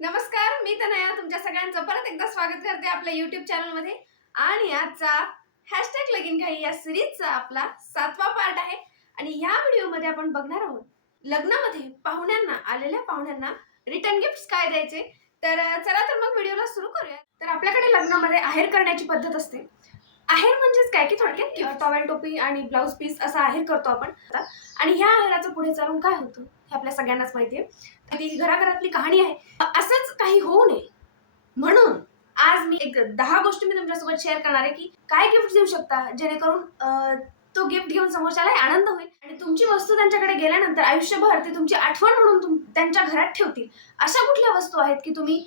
नमस्कार, मी तनया तुमच्या सगळ्यांचं परत एकदा स्वागत करते आपल्या YouTube चॅनलमध्ये. आणि आजचा #लगीनघाई या सिरीजचा आपला 7वा पार्ट आहे. आणि या व्हिडिओमध्ये आपण बघणार आहोत लग्नामध्ये आलेल्या पाहुण्यांना रिटर्न गिफ्ट्स काय द्यायचे. तर चला तर मग व्हिडिओला सुरू करूया. तर आपल्याकडे लग्नामध्ये आहेर करण्याची पद्धत असते. आहेर म्हणजेच काय की थोडक्यात टॉवेल टोपी आणि ब्लाउज पीस असा आहेर करतो आपण. आणि ह्या आहेराचं पुढे चालून काय होतं हे आपल्या सगळ्यांनाच माहिती आहे. ती घराघरातली कहाणी आहे. असंच काही होऊ नये म्हणून आज मी एक 10 गोष्टी मी तुमच्यासोबत शेअर करणार आहे की काय गिफ्ट देऊ शकता जेणेकरून तो गिफ्ट घेऊन समोरच्यालाही आनंद होईल आणि तुमची वस्तू त्यांच्याकडे गेल्यानंतर आयुष्यभर ते तुमची आठवण म्हणून त्यांच्या घरात ठेवतील. अशा कुठल्या वस्तू आहेत की तुम्ही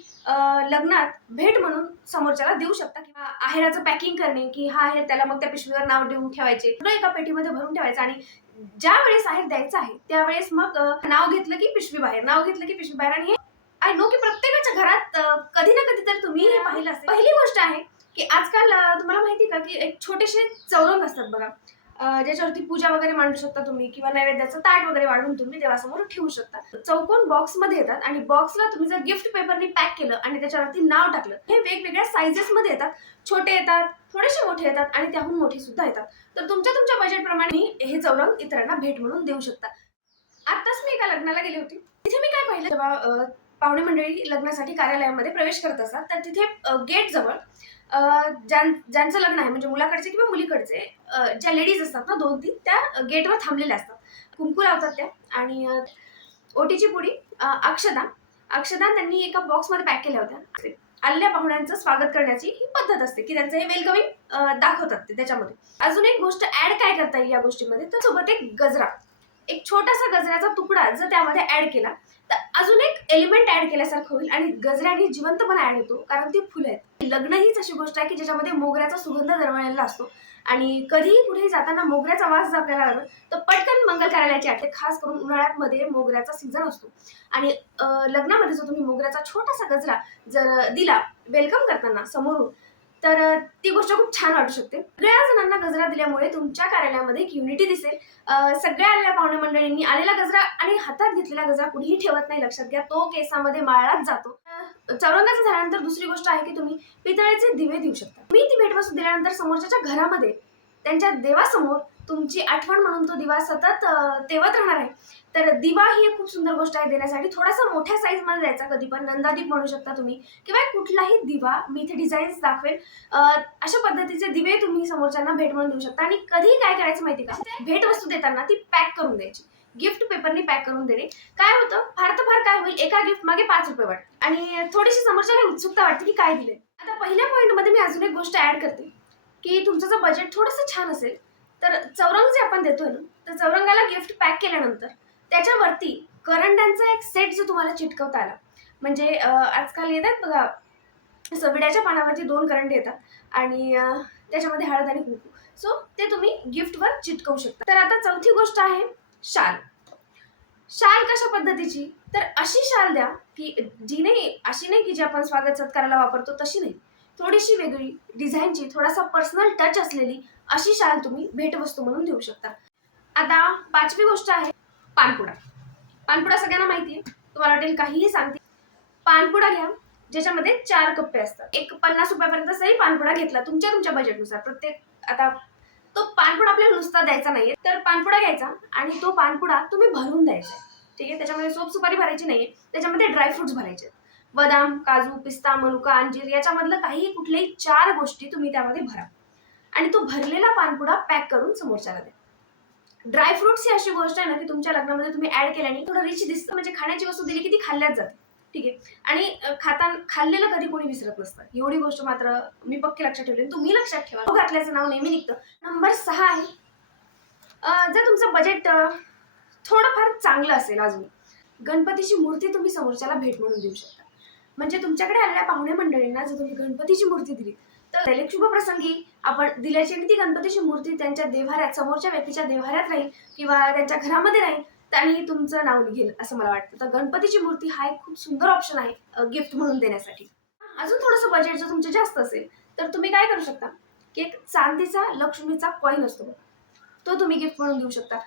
लग्नात भेट म्हणून समोरच्याला देऊ शकता. किंवा आहेराचं पॅकिंग करणे की हा आहेर त्याला मग त्या पिशवीवर नाव देऊन ठेवायचे, सगळं एका पेटीमध्ये भरून ठेवायचं आणि ज्या वेळेस आहेर द्यायचं आहे त्यावेळेस मग नाव घेतलं की पिशवी बाहेर, नाव घेतलं की पिशवी बाहेर. आणि हे आय नो की प्रत्येकाच्या घरात कधी ना कधी तर तुम्ही हे पाहिलं असेल. पहिली गोष्ट आहे की आजकाल तुम्हाला माहिती का की एक छोटेसे चौरंग असतात बघा, ज्याच्यावरती पूजा वगैरे मांडू शकता तुम्ही किंवा नैवेद्याचं ताट वगैरे वाढून तुम्ही देवासमोर ठेवू शकता. चौकोन बॉक्स मध्ये येतात आणि बॉक्सला तुम्ही जर गिफ्ट पेपरने पॅक केलं आणि त्याच्यावरती नाव टाकलं, हे वेगवेगळ्या साइजेस मध्ये येतात. छोटे येतात, थोडेसे मोठे येतात आणि त्याहून मोठे सुद्धा येतात. तर तुमच्या बजेटप्रमाणे हे चौरंग इतरांना भेट म्हणून देऊ शकता. आताच मी एका लग्नाला गेली होती. तिथे मी काय पाहिलं, जेव्हा पाहुणे मंडळी लग्नासाठी कार्यालयामध्ये प्रवेश करत असतात तर तिथे गेट जवळ ज्यांचं लग्न आहे म्हणजे मुलाकडचे किंवा मुलीकडचे ज्या लेडीज असतात ना 2-3 त्या गेटवर थांबलेल्या असतात. कुंकू लावतात त्या आणि ओटीची पुडी, अक्षदा त्यांनी एका बॉक्समध्ये पॅक केल्या होत्या. आलेल्या पाहुण्यांचं स्वागत करण्याची ही पद्धत असते की त्यांचं हे वेलकमिंग दाखवतात ते त्याच्यामध्ये. अजून एक गोष्ट ऍड काय करता येईल या गोष्टीमध्ये, तर सोबत एक गजरा, एक छोटासा गजऱ्याचा तुकडा जर त्यामध्ये ऍड केला तर अजून एक एलिमेंट ऍड केल्यासारखं होईल आणि गजऱ्याने जिवंतपणा ऍड होतो. कारण ती फुलं आहेत. लग्न हीच अशी गोष्ट आहे की ज्याच्यामध्ये मोगऱ्याचा सुगंध दरवळलेला असतो आणि कधीही कुठेही जाताना मोगऱ्याचा वास जर आपल्याला आला तर पटकन मंगल कार्यालयाची आठवण. खास करून उन्हाळ्यामध्ये मोगऱ्याचा सीझन असतो आणि लग्नामध्ये जर तुम्ही मोगऱ्याचा छोटासा गजरा जर दिला वेलकम करताना समोरून तर ती गोष्ट खूप छान वाटू शकते. सगळ्या जणांना गजरा दिल्यामुळे तुमच्या कार्यालयामध्ये एक युनिटी दिसेल. सगळ्या आलेल्या पाहुणे मंडळींनी आलेला गजरा आणि हातात घेतलेला गजरा कुणीही ठेवत नाही, लक्षात घ्या. तो केसामध्ये माळाच जातो. चौरंगाचं झाल्यानंतर दुसरी गोष्ट आहे की तुम्ही पितळेचे दिवे देऊ शकता. तुम्ही ती भेटवस्तू दिल्यानंतर समोरच्याच्या घरामध्ये त्यांच्या देवासमोर तुमची आठवण म्हणून तो दिवा सतत तेवत राहणार आहे. तर दिवा ही एक खूप सुंदर गोष्ट आहे देण्यासाठी. थोडासा मोठ्या साईज मध्ये द्यायचा, कधी पण नंदादीप म्हणू शकता तुम्ही किंवा कुठलाही दिवा. मी इथे डिझाईन्स दाखवेल. अशा पद्धतीचे दिवे तुम्ही समोरच्यांना भेट म्हणून देऊ शकता. आणि कधी काय करायचं माहिती का, भेट वस्तू देताना ती पॅक करून द्यायची. गिफ्ट पेपरनी पॅक करून देणे. काय होतं, फार तर फार काय होईल, एका गिफ्ट मागे 5 रुपये वाटत आणि थोडीशी समोरच्याला उत्सुकता वाटते की काय दिले. आता पहिल्या पॉईंट मध्ये मी अजून एक गोष्ट ऍड करते की तुमचं जर बजेट थोडंसं छान असेल तर चौरंग जे आपण देतोय ना, तर चौरंगाला गिफ्ट पॅक केल्यानंतर त्याच्यावरती करंड्यांचा एक सेट जो तुम्हाला चिटकवता आला, म्हणजे आजकाल येतात बघा विड्याच्या पानावरती 2 करंडे येतात आणि त्याच्यामध्ये हळद आणि कुंकू. सो ते तुम्ही गिफ्टवर चिटकवू शकता. तर आता चौथी गोष्ट आहे शाल. शाल कशा पद्धतीची, तर अशी शाल द्या की अशी नाही की जी आपण स्वागत सत्काराला वापरतो तशी नाही, थोडीशी वेगळी डिझाईनची, थोडासा पर्सनल टच असलेली अशी शाल तुम्ही भेटवस्तू म्हणून देऊ शकता. आता 5वी गोष्ट आहे पानपुडा. पानपुडा सगळ्यांना माहिती आहे, तुम्हाला वाटेल काहीही सांगते. पानपुडा घ्या ज्याच्यामध्ये 4 कप्पे असतात. एक 50 रुपयापर्यंत जरी पानपुडा घेतला तुमच्या बजेटनुसार, आता तो पानपुडा आपल्याला नुसता द्यायचा नाहीये, तर पानपुडा घ्यायचा आणि तो पानपुडा तुम्ही भरून द्यायचा. ठीक आहे, त्याच्यामध्ये सोप सुपारी भरायची नाहीये, त्याच्यामध्ये ड्रायफ्रुट्स भरायचे. बदाम, काजू, पिस्ता, मनुका, अंजीर याच्यामधलं काही कुठल्याही 4 गोष्टी तुम्ही त्यामध्ये भरा आणि तो भरलेला पानपुडा पॅक करून समोरच्याला द्या. ड्रायफ्रुट्स ही अशी गोष्ट आहे ना की तुमच्या लग्नामध्ये तुम्ही ऍड केल्याने थोडं रिच दिसतं. म्हणजे खाण्याची वस्तू दिली की ती खाल्ल्याच जाते. ठीक आहे, आणि खाल्लेलं कधी कोणी विसरत नसतं. एवढी गोष्ट मात्र मी पक्की लक्षात ठेवली. तुम्ही लक्षात ठेवा, घातल्याचं नाव नेहमी निघतं. नंबर 6 आहे, जर तुमचं बजेट थोडंफार चांगलं असेल अजून, गणपतीची मूर्ती तुम्ही समोरच्याला भेट म्हणून देऊ शकता. म्हणजे तुमच्याकडे आलेल्या पाहुणे मंडळींना जर तुम्ही गणपतीची मूर्ती दिली तर एक शुभ प्रसंगी आपण दिल्याची आणि ती गणपतीची मूर्ती त्यांच्या देव्हाऱ्यात, समोरच्या व्यक्तीच्या देव्हाऱ्यात राहील किंवा त्यांच्या घरामध्ये राहील आणि तुमचं नाव निघेल असं मला वाटतं. तर गणपतीची मूर्ती हा एक खूप सुंदर ऑप्शन आहे गिफ्ट म्हणून देण्यासाठी. अजून थोडंसं बजेट जर तुमचं जास्त असेल तर तुम्ही काय करू शकता की एक चांदीचा लक्ष्मीचा कॉईन असतो, तो तुम्ही गिफ्ट म्हणून देऊ शकता.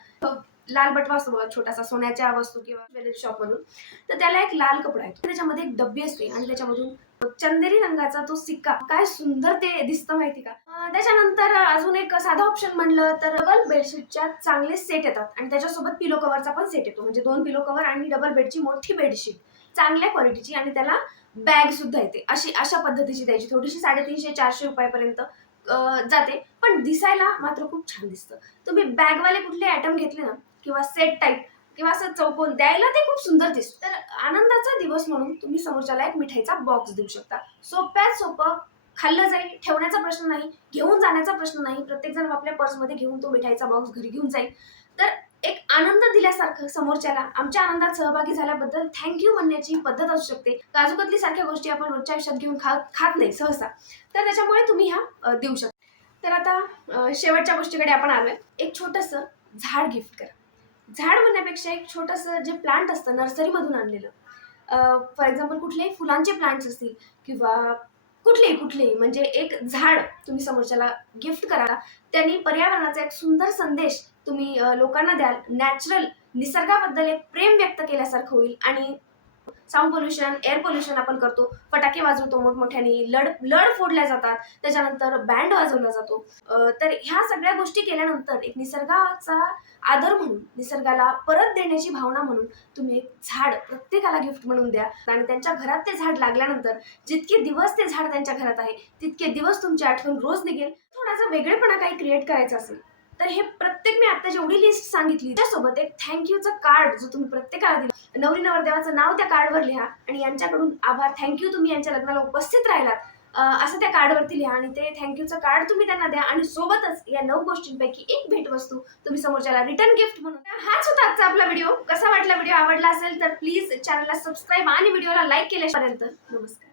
लाल बटवा असतो बघा छोटासा सोन्याच्या वस्तू किंवा ज्वेलरी शॉप मधून, तर त्याला एक लाल कपडा येतो, त्याच्यामध्ये एक डब्बी असते आणि त्याच्यामधून चंदेरी रंगाचा तो सिक्का, काय सुंदर ते दिसतं माहिती का. त्याच्यानंतर अजून एक साधा ऑप्शन म्हणलं तर डबल बेडशीटच्या चांगले सेट येतात आणि त्याच्यासोबत पिलो कव्हरचा पण सेट येतो, म्हणजे 2 पिलो कव्हर आणि डबल बेडची मोठी बेडशीट चांगल्या क्वालिटीची आणि त्याला बॅग सुद्धा येते. अशा पद्धतीची द्यायची, थोडीशी 350-400 रुपयापर्यंत जाते, पण दिसायला मात्र खूप छान दिसतं. तुम्ही बॅगवाले कुठले आयटम घेतले ना किंवा सेट टाईप किंवा असं चौकोन द्यायला ते खूप सुंदर दिसतं. तर आनंदाचा दिवस म्हणून तुम्ही समोरच्याला एक मिठाईचा बॉक्स देऊ शकता. सोप्यात सोपं, खाल्लं जाईल, ठेवण्याचा प्रश्न नाही, घेऊन जाण्याचा प्रश्न नाही. प्रत्येक जण आपल्या पर्समध्ये घेऊन तो मिठाईचा बॉक्स घरी घेऊन जाईल. तर एक आनंद दिल्यासारखं समोरच्याला आमच्या आनंदात सहभागी झाल्याबद्दल थँक्यू म्हणण्याची पद्धत असू शकते. काजू कतली सारख्या गोष्टी आपण रोजच्या आयुष्यात घेऊन खात नाही सहसा, तर त्याच्यामुळे तुम्ही ह्या देऊ शकता. तर आता शेवटच्या गोष्टीकडे आपण आलोय. एक छोटंसं झाड गिफ्ट करा. झाड म्हणण्यापेक्षा एक छोटंसं जे प्लांट असतं नर्सरीमधून आणलेलं, फॉर एक्झाम्पल कुठलेही फुलांचे प्लांट्स असतील किंवा कुठलेही म्हणजे एक झाड तुम्ही समोरच्याला गिफ्ट करा. त्यांनी पर्यावरणाचा एक सुंदर संदेश तुम्ही लोकांना द्याल. नॅचरल निसर्गाबद्दल एक प्रेम व्यक्त केल्यासारखं होईल. आणि साऊंड पोल्युशन, एअर पोल्युशन आपण करतो, फटाके वाजवतो मोठमोठ्याने, लड फोडल्या जातात, त्याच्यानंतर बँड वाजवला जातो. तर ह्या सगळ्या गोष्टी केल्यानंतर एक निसर्गाचा आदर म्हणून, निसर्गाला परत देण्याची भावना म्हणून तुम्ही एक झाड प्रत्येकाला गिफ्ट म्हणून द्या. आणि त्यांच्या घरात ते झाड लागल्यानंतर जितके दिवस ते झाड त्यांच्या घरात आहे तितके दिवस तुमची आठवण रोज निघेल. थोडासा वेगळेपणा काही क्रिएट करायचा असेल तर हे प्रत्येक मी आता जेवढी लिस्ट सांगितली त्यासोबत एक थँक्यूचं कार्ड जो तुम्ही प्रत्येकाला दिला, नवरी नवरदेवाचं नाव त्या कार्डवर लिहा आणि यांच्याकडून आभार, थँक्यू तुम्ही यांच्या लग्नाला उपस्थित राहिलात असं त्या कार्डवरती लिहा आणि ते थँक्यूचं कार्ड तुम्ही त्यांना द्या. आणि सोबतच या 9 गोष्टींपैकी एक भेटवस्तू तुम्ही समोरच्याला रिटर्न गिफ्ट म्हणून. हाच होता आजचा आपला व्हिडिओ. कसा वाटला? व्हिडिओ आवडला असेल तर प्लीज चॅनलला सबस्क्राईब आणि व्हिडिओला लाईक केल्यापर्यंत नमस्कार.